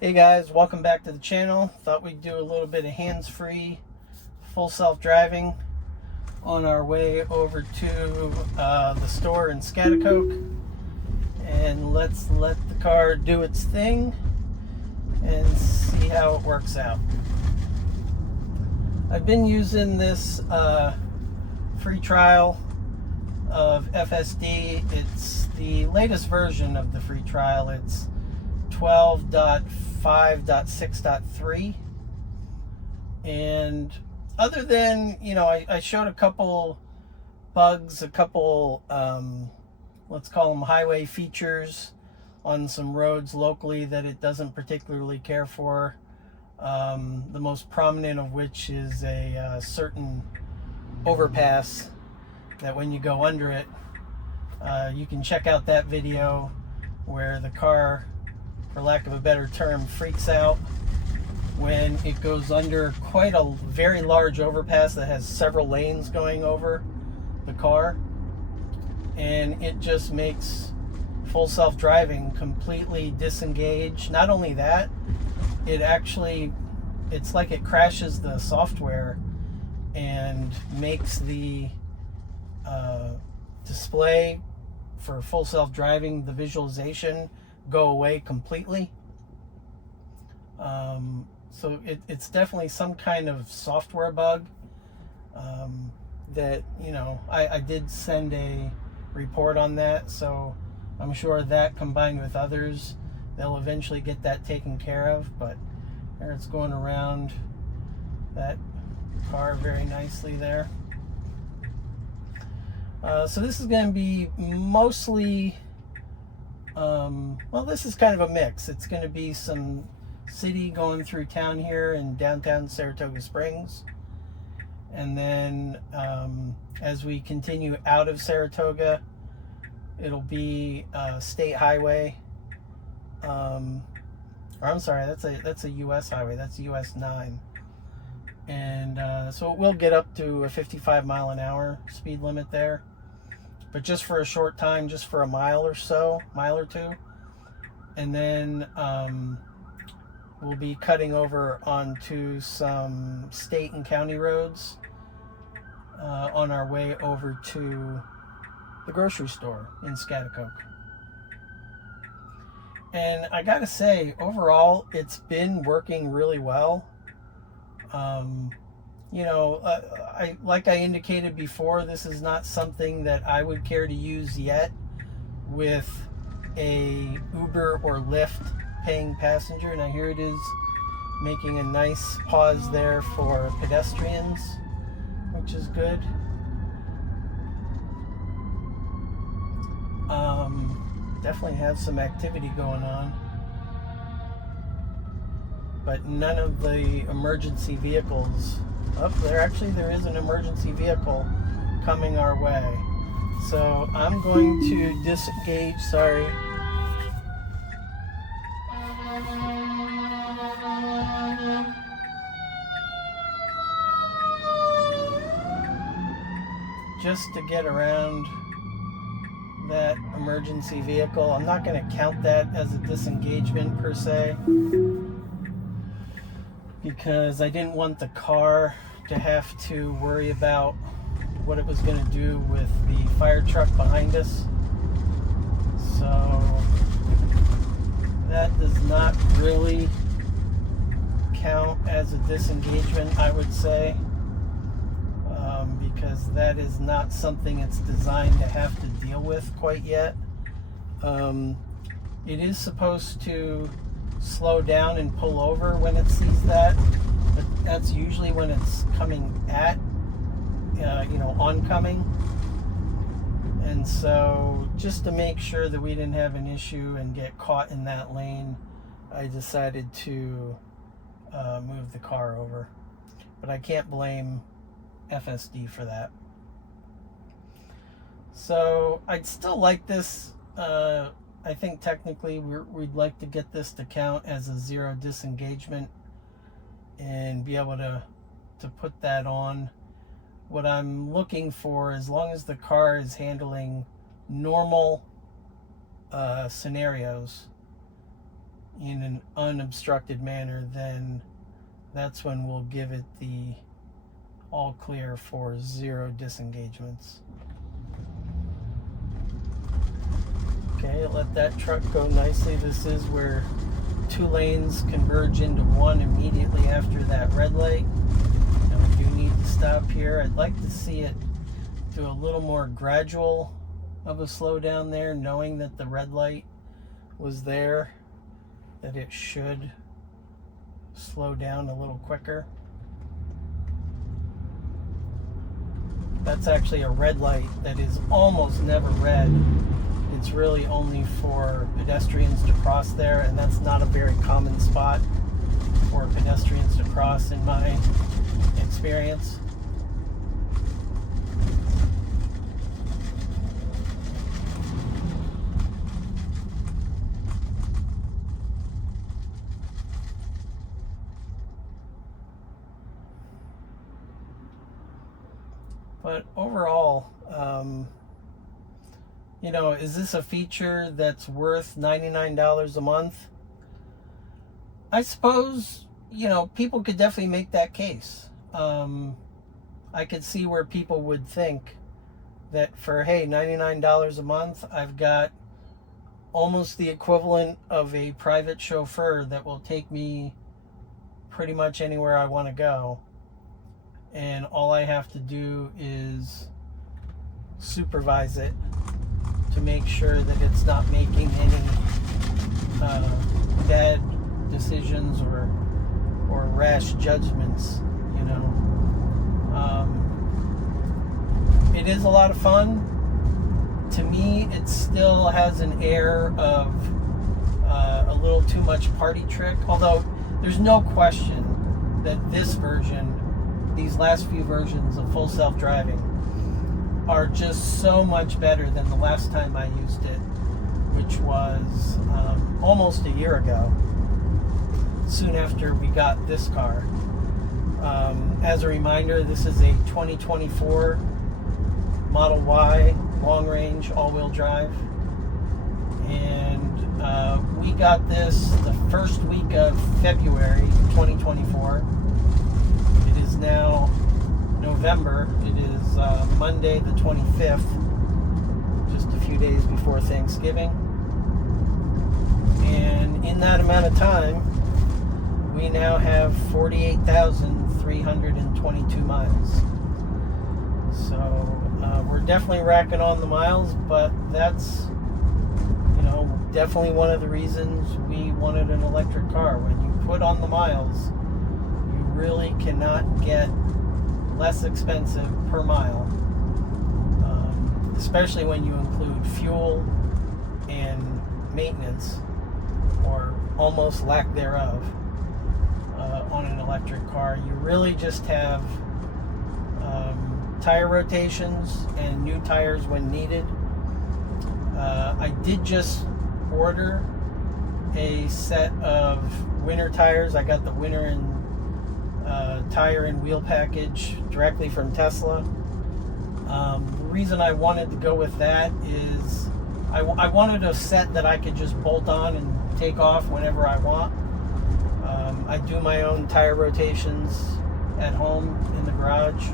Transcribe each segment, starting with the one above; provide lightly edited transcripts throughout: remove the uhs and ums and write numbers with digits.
Hey guys, welcome back to the channel. Thought we'd do a little bit of hands-free full self-driving on our way over to the store in Schaghticoke, and let's let the car do its thing and see how it works out. I've been using this free trial of FSD. It's the latest version of the free trial. It's 12.5.6.3, and other than, I showed a couple bugs, a couple let's call them highway features on some roads locally that it doesn't particularly care for, the most prominent of which is a certain overpass that when you go under it, you can check out that video where the car, for lack of a better term, freaks out when it goes under quite a very large overpass that has several lanes going over the car, and it just makes full self-driving completely disengage. Not only that, it's like it crashes the software and makes the display for full self-driving, the visualization, go away completely. So it's definitely some kind of software bug that, I did send a report on that, so I'm sure that combined with others, they'll eventually get that taken care of. But there it's going around that car very nicely there. So this is going to be mostly, this is kind of a mix. It's going to be some city going through town here in downtown Saratoga Springs. And then as we continue out of Saratoga, it'll be state highway. Or I'm sorry, that's a US highway. That's US 9. And so it will get up to a 55 mile an hour speed limit there, but just for a short time, just for a mile or two. And then we'll be cutting over onto some state and county roads on our way over to the grocery store in Schaghticoke. And I gotta say, overall, it's been working really well. Like I indicated before, this is not something that I would care to use yet with a Uber or Lyft paying passenger. Now here it is making a nice pause there for pedestrians, which is good. Definitely have some activity going on, but none of the emergency vehicles. There is an emergency vehicle coming our way, so I'm going to disengage. Sorry. Just to get around that emergency vehicle. I'm not going to count that as a disengagement per se, because I didn't want the car to have to worry about what it was going to do with the fire truck behind us. So that does not really count as a disengagement, I would say, because that is not something it's designed to have to deal with quite yet. It is supposed to slow down and pull over when it sees that, but that's usually when it's coming at, oncoming. And so just to make sure that we didn't have an issue and get caught in that lane, I decided to move the car over. But I can't blame FSD for that. So I'd still like this. I think technically we'd like to get this to count as a zero disengagement and be able to put that on. What I'm looking for, as long as the car is handling normal scenarios, in an unobstructed manner, then that's when we'll give it the all clear for 0 disengagements. Okay, let that truck go nicely. This is where 2 lanes converge into one immediately after that red light. And we do need to stop here. I'd like to see it do a little more gradual of a slowdown there, knowing that the red light was there, that it should slow down a little quicker. That's actually a red light that is almost never red. It's really only for pedestrians to cross there, and that's not a very common spot for pedestrians to cross in my experience. But overall, you know, is this a feature that's worth $99 a month? I suppose, you know, people could definitely make that case. I could see where people would think that for, hey, $99 a month, I've got almost the equivalent of a private chauffeur that will take me pretty much anywhere I want to go. And all I have to do is supervise it to make sure that it's not making any bad decisions or rash judgments, you know. It is a lot of fun. To me, it still has an air of a little too much party trick, although there's no question that this version, these last few versions of full self-driving, are just so much better than the last time I used it, which was almost a year ago, soon after we got this car. As a reminder, this is a 2024 Model Y long-range all-wheel drive, and we got this the first week of February 2024. It is now November. It is Monday the 25th, just a few days before Thanksgiving. And in that amount of time, we now have 48,322 miles. So we're definitely racking on the miles, but that's, you know, definitely one of the reasons we wanted an electric car. When you put on the miles, you really cannot get less expensive per mile, especially when you include fuel and maintenance, or almost lack thereof, on an electric car. You really just have tire rotations and new tires when needed. I did just order a set of winter tires. I got the winter and tire and wheel package directly from Tesla. The reason I wanted to go with that is I wanted a set that I could just bolt on and take off whenever I want. I do my own tire rotations at home in the garage.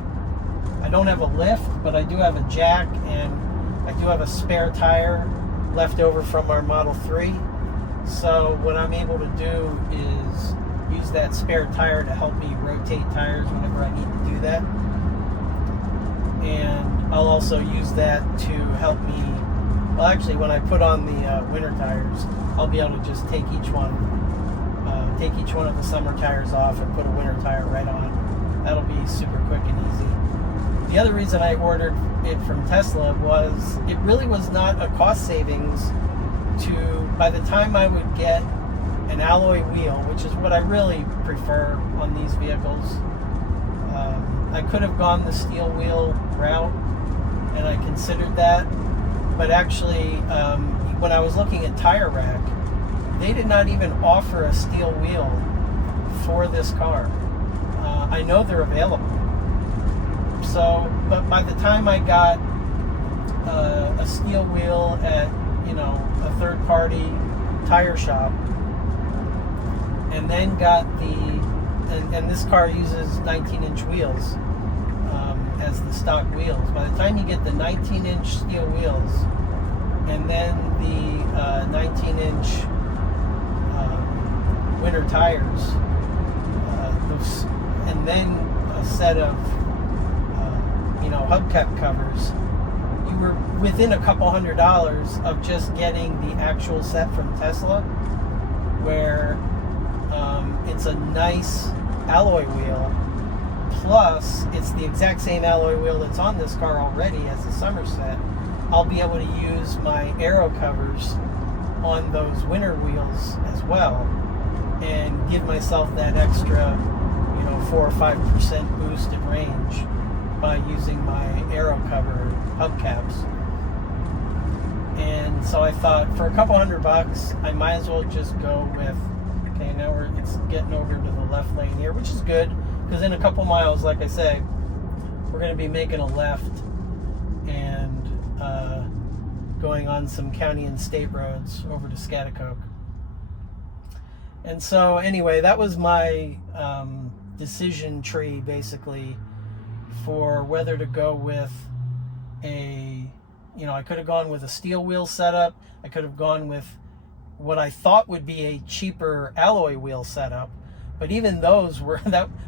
I don't have a lift, but I do have a jack, and I do have a spare tire left over from our Model 3. So what I'm able to do is use that spare tire to help me rotate tires whenever I need to do that. And I'll also use that to help me, well, actually, when I put on the winter tires, I'll be able to just take each one of the summer tires off and put a winter tire right on. That'll be super quick and easy. The other reason I ordered it from Tesla was it really was not a cost savings by the time I would get an alloy wheel, which is what I really prefer on these vehicles. I could have gone the steel wheel route, and I considered that, but actually when I was looking at Tire Rack, they did not even offer a steel wheel for this car. I know they're available. So, but by the time I got a steel wheel at, you know, a third-party tire shop, and then got and this car uses 19-inch wheels as the stock wheels. By the time you get the 19-inch steel wheels and then the 19-inch winter tires, and then a set of hubcap covers, you were within a couple $100 of just getting the actual set from Tesla, where it's a nice alloy wheel, plus it's the exact same alloy wheel that's on this car already as the summer set. I'll be able to use my aero covers on those winter wheels as well, and give myself that extra 4 or 5% boost in range by using my aero cover hubcaps. And so I thought, for a couple $100, I might as well just go with, okay, now it's getting over to the left lane here, which is good, because in a couple miles, like I say, we're going to be making a left and going on some county and state roads over to Schaghticoke. And so anyway, that was my decision tree, basically, for whether to go with I could have gone with a steel wheel setup. I could have gone with what I thought would be a cheaper alloy wheel setup, but even those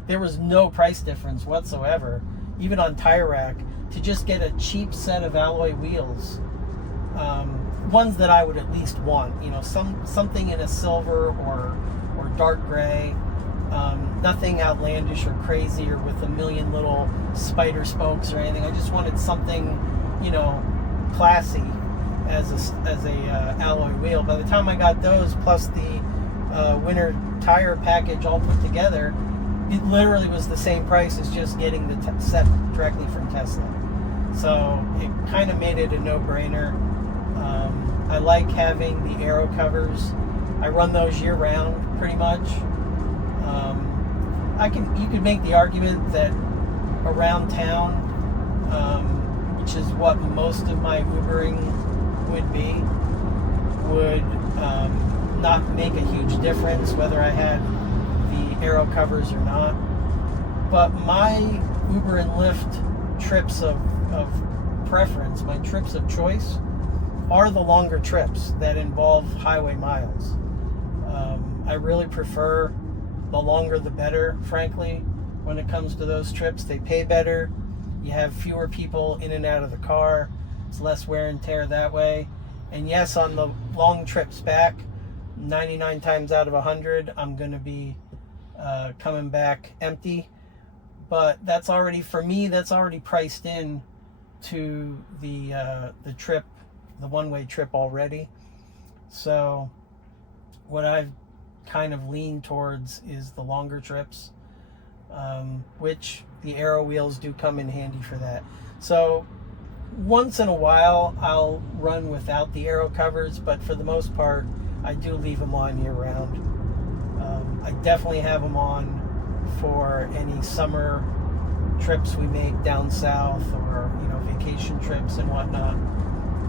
there was no price difference whatsoever, even on Tire Rack, to just get a cheap set of alloy wheels, ones that I would at least want, something in a silver or dark gray, nothing outlandish or crazy or with a million little spider spokes or anything. I just wanted something, classy as a alloy wheel. By the time I got those, plus the winter tire package all put together, it literally was the same price as just getting the set directly from Tesla. So it kind of made it a no-brainer. I like having the aero covers. I run those year-round, pretty much. You could make the argument that around town, which is what most of my Ubering would be, would not make a huge difference whether I had the aero covers or not. But my Uber and Lyft trips of preference, my trips of choice, are the longer trips that involve highway miles. I really prefer the longer the better, frankly, when it comes to those trips. They pay better. You have fewer people in and out of the car. It's less wear and tear that way. And yes, on the long trips back, 99 times out of 100, I'm going to be coming back empty. But that's already, for me, that's already priced in to the trip, the one-way trip already. So what I've kind of leaned towards is the longer trips, which the aero wheels do come in handy for that. So once in a while I'll run without the aero covers, but for the most part I do leave them on year round. I definitely have them on for any summer trips we make down south, or vacation trips and whatnot.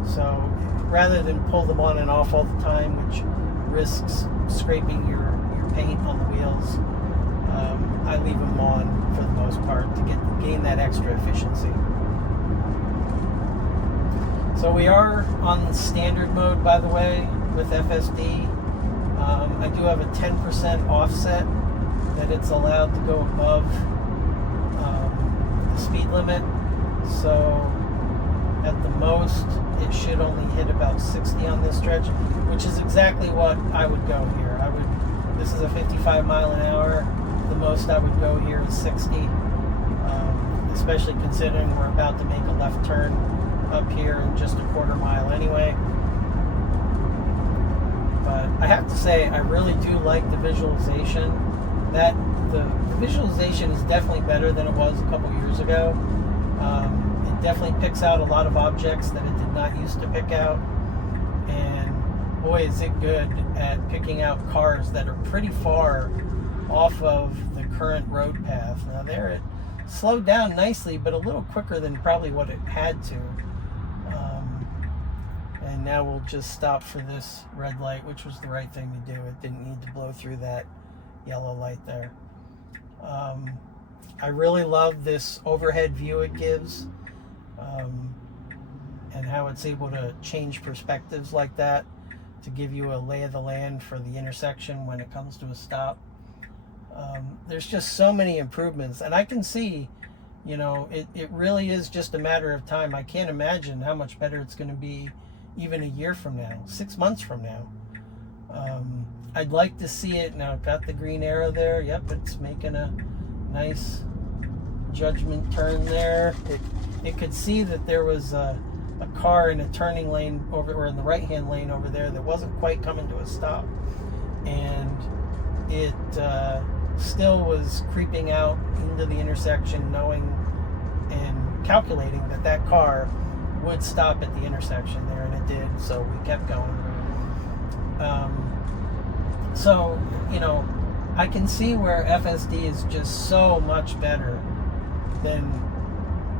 So rather than pull them on and off all the time, which risks scraping your paint on the wheels, I leave them on for the most part to gain that extra efficiency. So we are on standard mode, by the way, with FSD. I do have a 10% offset that it's allowed to go above the speed limit. So at the most, it should only hit about 60 on this stretch, which is exactly what I would go here. This is a 55 mile an hour. The most I would go here is 60, especially considering we're about to make a left turn up here in just a quarter mile anyway. But I have to say, I really do like the visualization. That the visualization is definitely better than it was a couple years ago. It definitely picks out a lot of objects that it did not used to pick out, and boy is it good at picking out cars that are pretty far off of the current road path. Now there it slowed down nicely, but a little quicker than probably what it had to. And now we'll just stop for this red light, which was the right thing to do. It didn't need to blow through that yellow light there. I really love this overhead view it gives, and how it's able to change perspectives like that to give you a lay of the land for the intersection when it comes to a stop. There's just so many improvements, and I can see, it really is just a matter of time. I can't imagine how much better it's going to be even a year from now, 6 months from now. I'd like to see it. Now, got the green arrow there. Yep, it's making a nice judgment turn there. It could see that there was a car in a turning lane over, or in the right-hand lane over there, that wasn't quite coming to a stop, and it still was creeping out into the intersection, knowing and calculating that car would stop at the intersection there, and it did. So we kept going. So I can see where FSD is just so much better than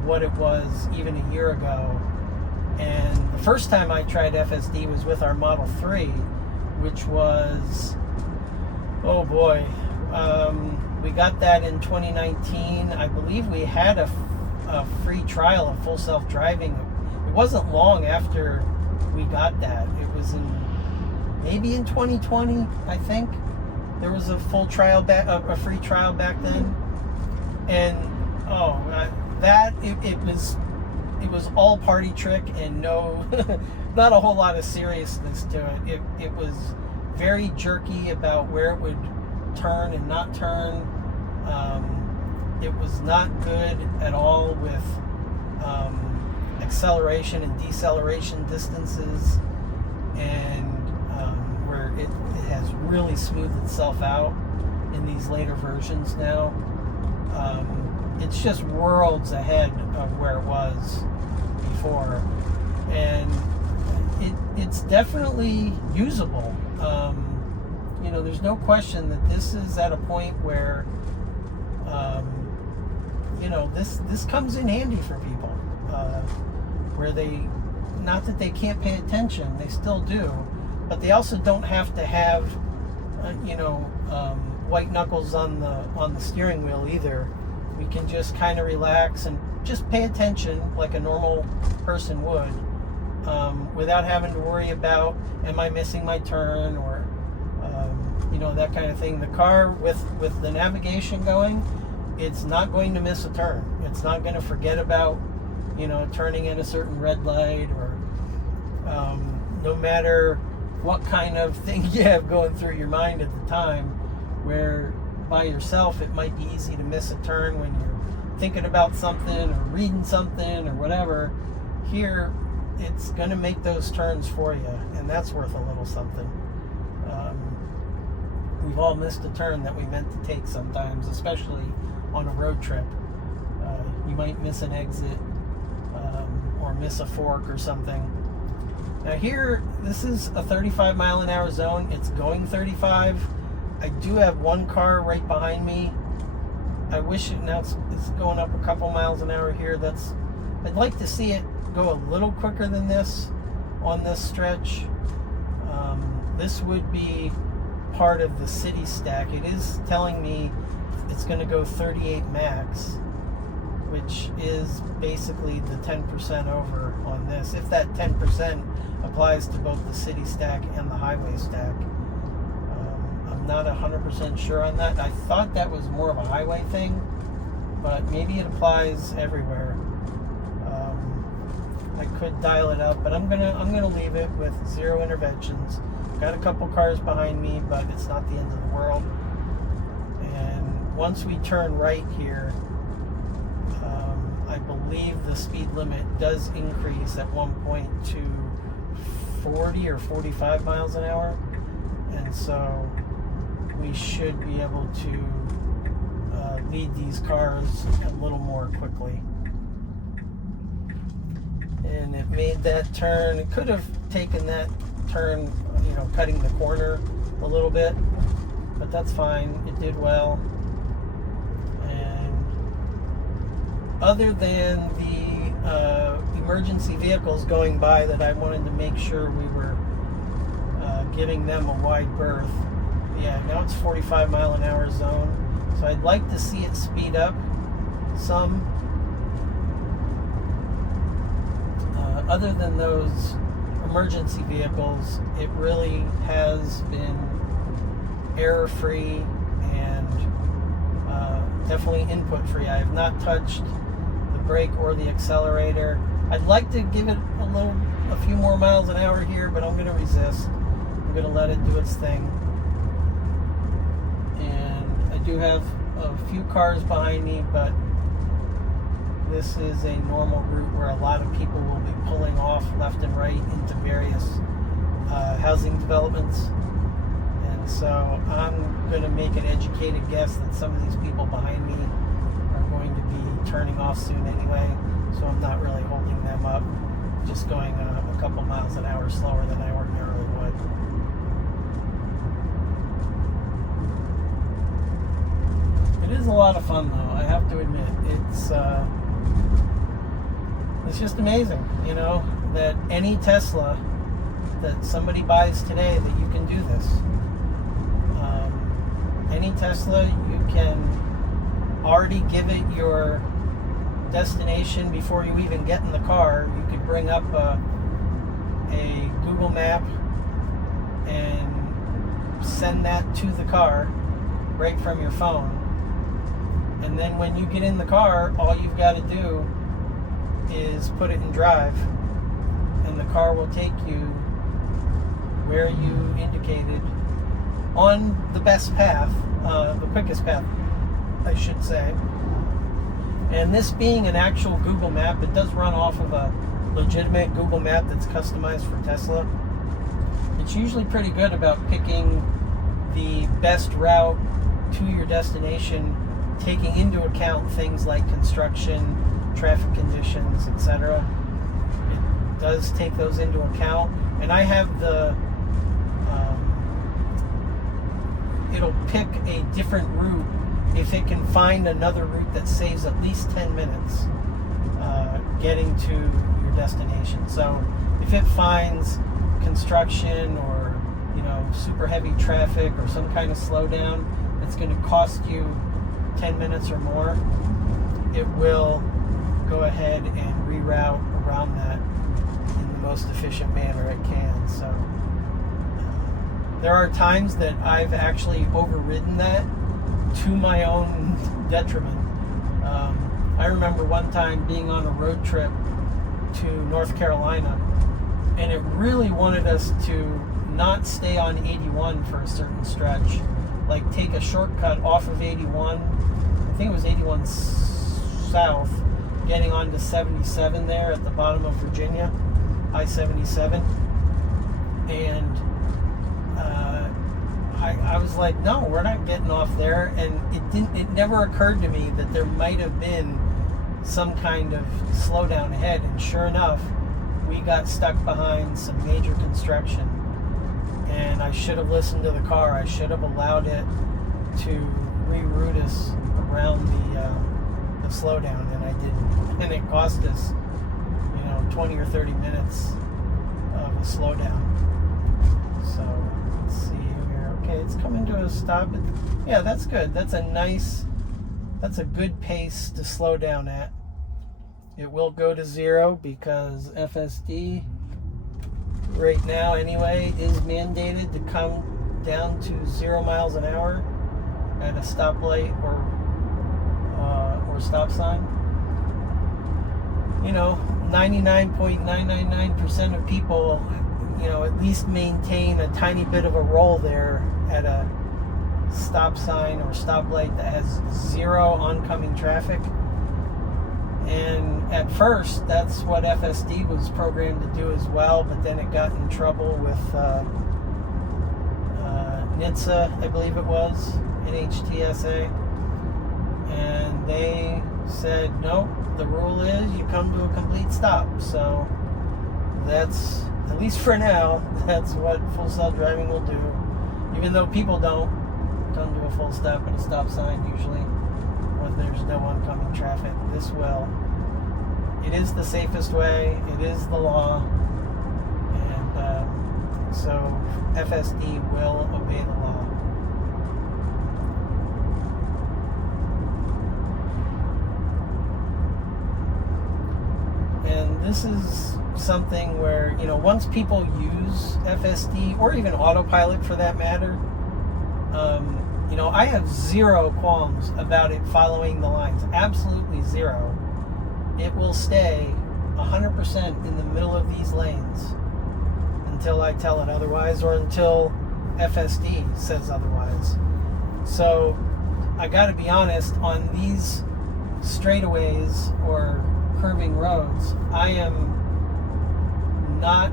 what it was even a year ago. And the first time I tried FSD was with our Model 3, which was, oh boy, we got that in 2019. I believe we had a free trial of full self-driving. It wasn't long after we got that. It was maybe in 2020, I think. There was a full trial a free trial back then, and it was all party trick and no, not a whole lot of seriousness to it. It was very jerky about where it would turn and not turn. It was not good at all with acceleration and deceleration distances, and where it has really smoothed itself out in these later versions now. It's just worlds ahead of where it was before, and it's definitely usable. There's no question that this is at a point where this comes in handy for people, where they, not that they can't pay attention, they still do, but they also don't have to have white knuckles on the steering wheel either. We can just kind of relax and just pay attention like a normal person would, without having to worry about, am I missing my turn, or that kind of thing. The car, with the navigation going, it's not going to miss a turn. It's not going to forget about turning at a certain red light, or no matter what kind of thing you have going through your mind at the time, where by yourself it might be easy to miss a turn when you're thinking about something or reading something or whatever. Here, it's going to make those turns for you, and that's worth a little something. We've all missed a turn that we meant to take sometimes, especially on a road trip. You might miss an exit, or miss a fork or something. Now here, this is a 35 mile an hour zone. It's going 35. I do have one car right behind me. I wish it's going up a couple miles an hour here. I'd like to see it go a little quicker than this on this stretch. This would be part of the city stack. It is telling me it's going to go 38 max, which is basically the 10% over on this, if that 10% applies to both the city stack and the highway stack. I'm not 100% sure on that. I thought that was more of a highway thing, but maybe it applies everywhere. I could dial it up, but I'm gonna leave it with 0 interventions. Got a couple cars behind me, but it's not the end of the world. And once we turn right here, I believe the speed limit does increase at one point to 40 or 45 miles an hour, and so we should be able to lead these cars a little more quickly. And it made that turn. It could have taken that turn, cutting the corner a little bit, but that's fine. It did well. And other than the emergency vehicles going by that I wanted to make sure we were giving them a wide berth, Yeah, now it's 45 mile an hour zone. So I'd like to see it speed up some. Other than those emergency vehicles, it really has been error-free and definitely input-free. I have not touched the brake or the accelerator. I'd like to give it a few more miles an hour here, but I'm going to resist. I'm going to let it do its thing. And I do have a few cars behind me, but this is a normal route where a lot of people will be pulling off left and right into various housing developments. And so I'm going to make an educated guess that some of these people behind me are going to be turning off soon anyway. So I'm not really holding them up, just going a couple miles an hour slower than I ordinarily would. It is a lot of fun though, I have to admit. It's just amazing, you know, that any Tesla that somebody buys today, that you can do this. Any Tesla, you can already give it your destination before you even get in the car. You could bring up a Google map and send that to the car right from your phone. And then when you get in the car, all you've got to do is put it in drive, and the car will take you where you indicated on the best path, the quickest path, I should say. And this being an actual Google map, it does run off of a legitimate Google map that's customized for Tesla. It's usually pretty good about picking the best route to your destination, taking into account things like construction, traffic conditions, etc. It does take those into account. And I have it'll pick a different route if it can find another route that saves at least 10 minutes getting to your destination. So if it finds construction or, you know, super heavy traffic or some kind of slowdown that's going to cost you 10 minutes or more, it will go ahead and reroute around that in the most efficient manner it can. So there are times that I've actually overridden that to my own detriment. I remember one time being on a road trip to North Carolina, and it really wanted us to not stay on 81 for a certain stretch, like take a shortcut off of 81. I think it was 81 south, getting onto 77 there at the bottom of Virginia, I-77. And I was like, no, we're not getting off there. And it never occurred to me that there might have been some kind of slowdown ahead. And sure enough, we got stuck behind some major construction. And I should have listened to the car. I should have allowed it to reroute us around the slowdown, and I didn't. And it cost us, 20 or 30 minutes of a slowdown. So let's see here. Okay, it's coming to a stop. Yeah, that's good. That's a good pace to slow down at. It will go to 0 because FSD right now anyway is mandated to come down to 0 miles an hour at a stoplight or stop sign. 99.999% of people, at least maintain a tiny bit of a roll there at a stop sign or stoplight that has 0 oncoming traffic. And at first, that's what FSD was programmed to do as well, but then it got in trouble with NHTSA, I believe it was, NHTSA, and they said, nope, the rule is you come to a complete stop. So that's, at least for now, that's what full self-driving will do. Even though people don't come to a full stop at a stop sign usually, when there's no oncoming traffic. This will. It is the safest way. It is the law. And so FSD will obey the law. this is something where, once people use FSD or even autopilot for that matter, I have zero qualms about it following the lines. Absolutely zero. It will stay 100% in the middle of these lanes until I tell it otherwise, or until FSD says otherwise. So I got to be honest, on these straightaways or curving roads, I am not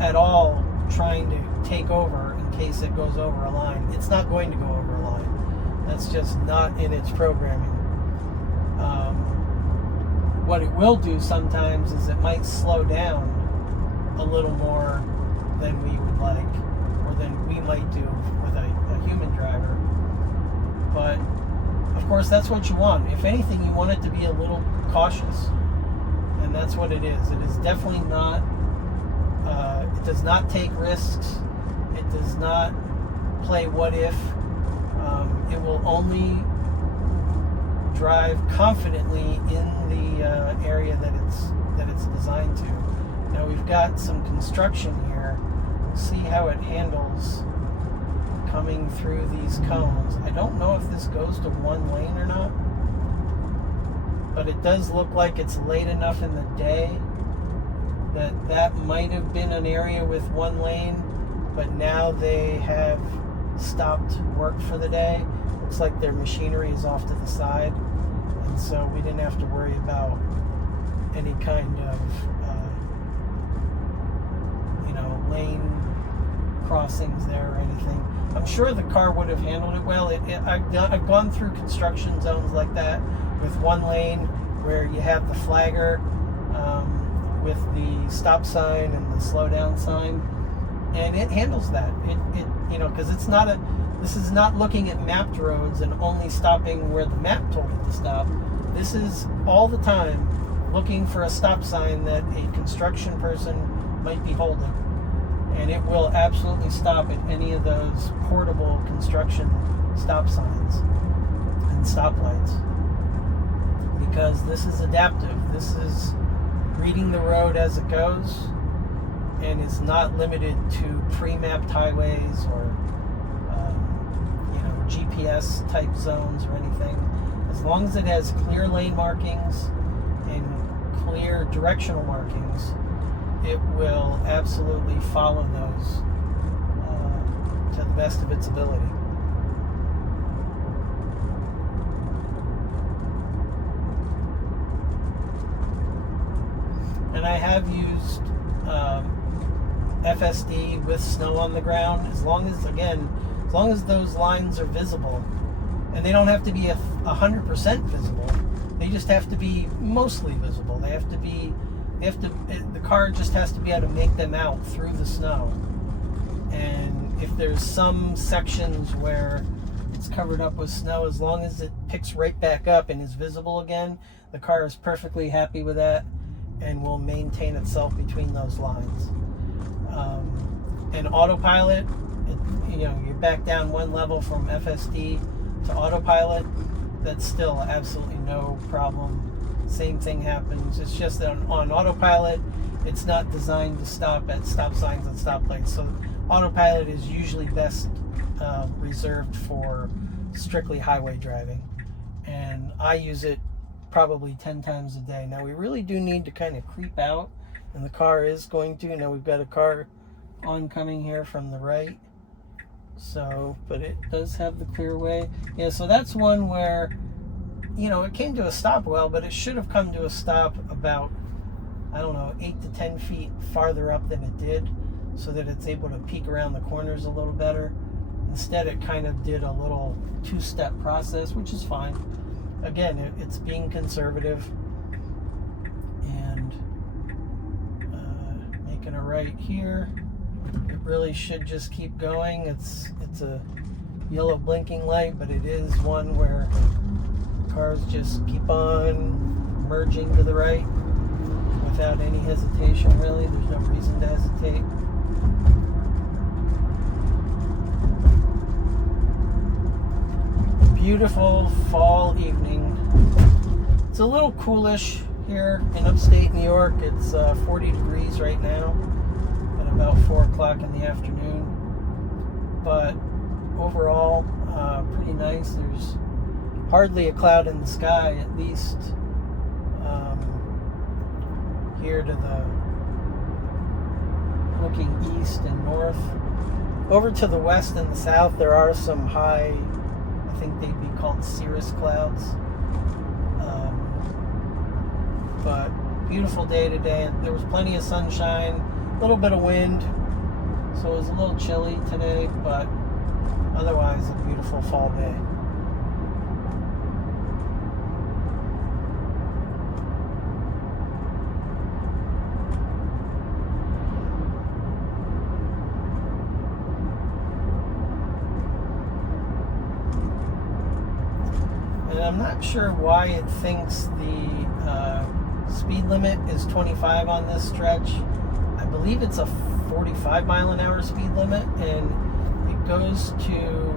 at all trying to take over in case it goes over a line. It's not going to go over a line. That's just not in its programming. What it will do sometimes is it might slow down a little more than we would like, or than we might do with a human driver. But of course, that's what you want. If anything, you want it to be a little cautious, and that's what it is. It is definitely not. It does not take risks. It does not play what if. It will only drive confidently in the area that it's designed to. Now we've got some construction here. We'll see how it handles coming through these cones. I don't know if this goes to one lane or not, but it does look like it's late enough in the day that might have been an area with one lane, but now they have stopped work for the day. Looks like their machinery is off to the side, and so we didn't have to worry about any kind of lane crossings there or anything. I'm sure the car would have handled it well. I've gone through construction zones like that with one lane where you have the flagger with the stop sign and the slow down sign, and it handles that. Because this is not looking at mapped roads and only stopping where the map told it to stop. This is all the time looking for a stop sign that a construction person might be holding. And it will absolutely stop at any of those portable construction stop signs and stoplights. Because this is adaptive. This is reading the road as it goes, and is not limited to pre-mapped highways or GPS type zones or anything. As long as it has clear lane markings and clear directional markings, it will absolutely follow those to the best of its ability. And I have used FSD with snow on the ground, as long as those lines are visible, and they don't have to be 100% visible. They just have to be mostly visible. The car just has to be able to make them out through the snow. And if there's some sections where it's covered up with snow, as long as it picks right back up and is visible again, the car is perfectly happy with that and will maintain itself between those lines. And autopilot, you're back down one level from FSD to autopilot, that's still absolutely no problem. Same thing happens. It's just that on autopilot, it's not designed to stop at stop signs and stoplights. So autopilot is usually best reserved for strictly highway driving. And I use it probably 10 times a day. Now we really do need to kind of creep out, and the car is going to. Now we've got a car oncoming here from the right. But it does have the clear way. Yeah, so that's one where, it came to a stop well, but it should have come to a stop about, 8 to 10 feet farther up than it did, so that it's able to peek around the corners a little better. Instead, it kind of did a little two-step process, which is fine. Again, it's being conservative and making a right here. It really should just keep going. It's a yellow blinking light, but it is one where cars just keep on merging to the right without any hesitation, really. There's no reason to hesitate. Beautiful fall evening. It's a little coolish here in upstate New York. It's 40 degrees right now at about 4 o'clock in the afternoon. But overall, pretty nice. There's hardly a cloud in the sky, at least here to the looking east and north. Over to the west and the south, there are some high, I think they'd be called cirrus clouds. But beautiful day today. There was plenty of sunshine, a little bit of wind, so it was a little chilly today, but otherwise a beautiful fall day. And I'm not sure why it thinks the speed limit is 25 on this stretch. I believe it's a 45 mile an hour speed limit, and it goes to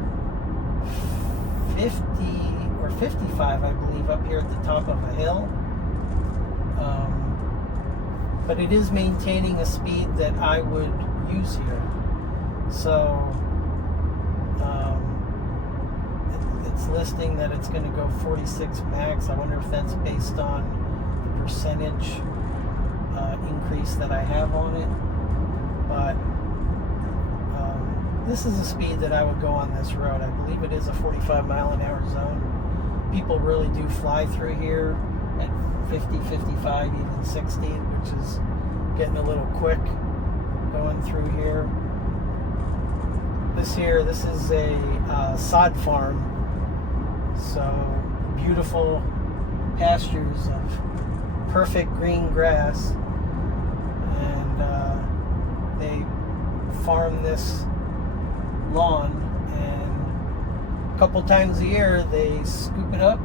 50 or 55, I believe, up here at the top of a hill. But it is maintaining a speed that I would use here. So it's listing that it's going to go 46 max. I wonder if that's based on the percentage increase that I have on it. But this is a speed that I would go on this road. I believe it is a 45 mile an hour zone. People really do fly through here at 50, 55, even 60, which is getting a little quick going through here. This is a sod farm. So beautiful pastures of perfect green grass, and they farm this lawn, and a couple times a year they scoop it up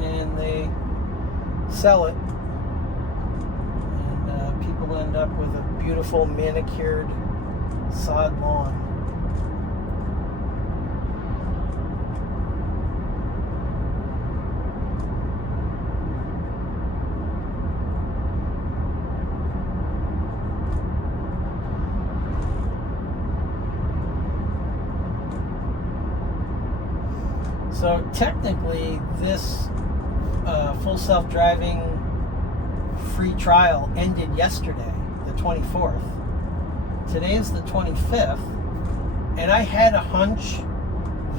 and they sell it, and people end up with a beautiful manicured sod lawn. So technically, this full self-driving free trial ended yesterday, the 24th. Today is the 25th, and I had a hunch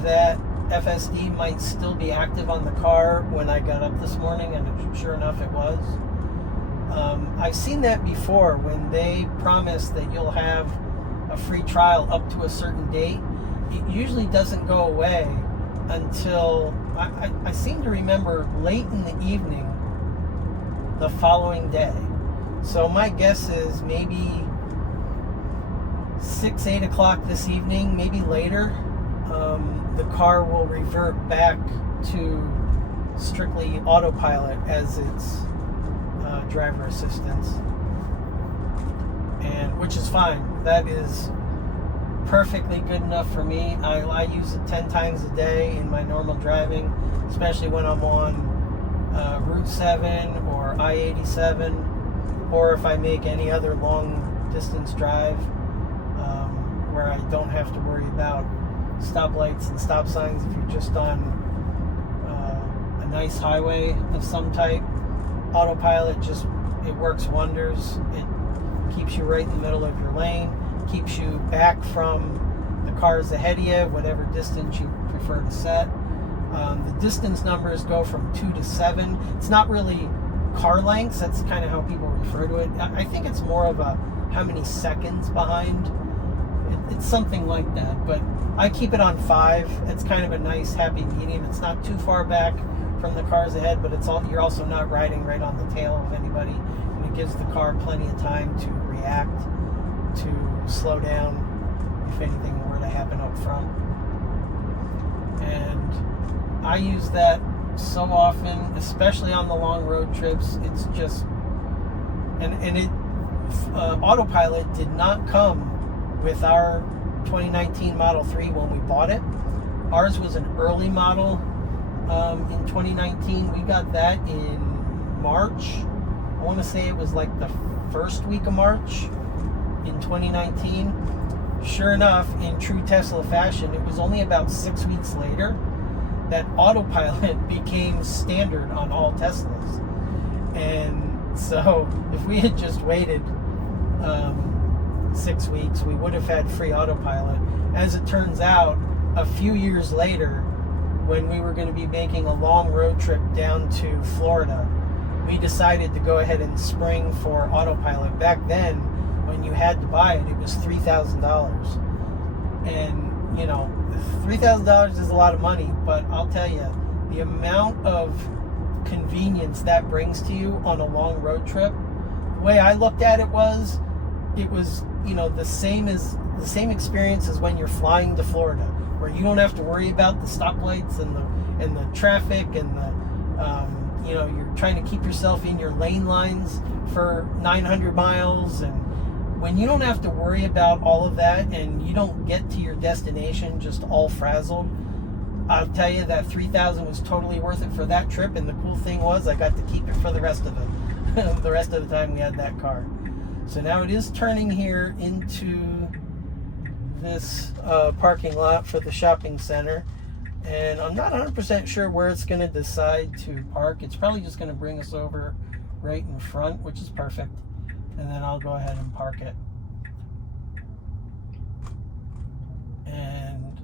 that FSD might still be active on the car when I got up this morning, and sure enough it was. I've seen that before when they promise that you'll have a free trial up to a certain date. It usually doesn't go away until, I seem to remember, late in the evening the following day. So my guess is maybe 6, 8 o'clock this evening, maybe later, the car will revert back to strictly autopilot as its driver assistance, and which is fine. That is perfectly good enough for me. I use it 10 times a day in my normal driving, especially when I'm on Route 7 or I-87, or if I make any other long distance drive where I don't have to worry about stoplights and stop signs. If you're just on a nice highway of some type, autopilot it works wonders. It keeps you right in the middle of your lane, keeps you back from the cars ahead of you, whatever distance you prefer to set. The distance numbers go from 2 to 7. It's not really car lengths, that's kind of how people refer to it. I think it's more of a how many seconds behind. It's something like that, but I keep it on 5. It's kind of a nice happy medium. It's not too far back from the cars ahead, but you're also not riding right on the tail of anybody, and it gives the car plenty of time to react, to slow down if anything were to happen up front. And I use that so often, especially on the long road trips. It's just, and it autopilot did not come with our 2019 Model 3 when we bought it. Ours was an early model in 2019. We got that in March, want to say it was like the first week of March in 2019. Sure enough, in true Tesla fashion, it was only about 6 weeks later that autopilot became standard on all Teslas. And so if we had just waited 6 weeks, we would have had free autopilot. As it turns out, a few years later, when we were going to be making a long road trip down to Florida, we decided to go ahead and spring for autopilot. Back then, when you had to buy it, it was $3,000. And, you know, $3,000 is a lot of money, but I'll tell you, the amount of convenience that brings to you on a long road trip, the way I looked at it was, you know, the same experience as when you're flying to Florida, where you don't have to worry about the stoplights and the traffic and the you know, you're trying to keep yourself in your lane lines for 900 miles, and when you don't have to worry about all of that and you don't get to your destination just all frazzled, I'll tell you that $3,000 was totally worth it for that trip. And the cool thing was I got to keep it for the rest of it. The rest of the time we had that car. So now it is turning here into this parking lot for the shopping center, and I'm not 100% sure where it's going to decide to park. It's probably just going to bring us over right in front, which is perfect, and then I'll go ahead and park it. And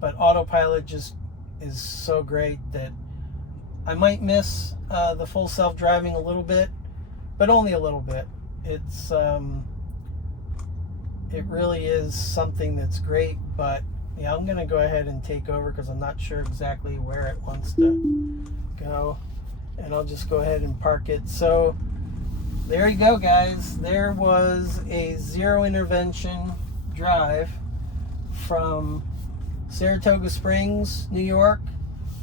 but autopilot just is so great that I might miss the full self-driving a little bit, but only a little bit. It's it really is something that's great. But yeah, I'm gonna go ahead and take over because I'm not sure exactly where it wants to go, and I'll just go ahead and park it. So there you go, guys. There was a zero intervention drive from Saratoga Springs, New York,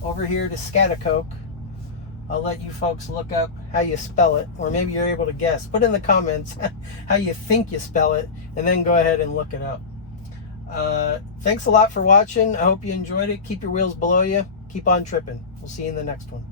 over here to Schaghticoke. I'll let you folks look up how you spell it, or maybe you're able to guess. Put in the comments how you think you spell it, and then go ahead and look it up. Thanks a lot for watching. I hope you enjoyed it. Keep your wheels below you. Keep on tripping. We'll see you in the next one.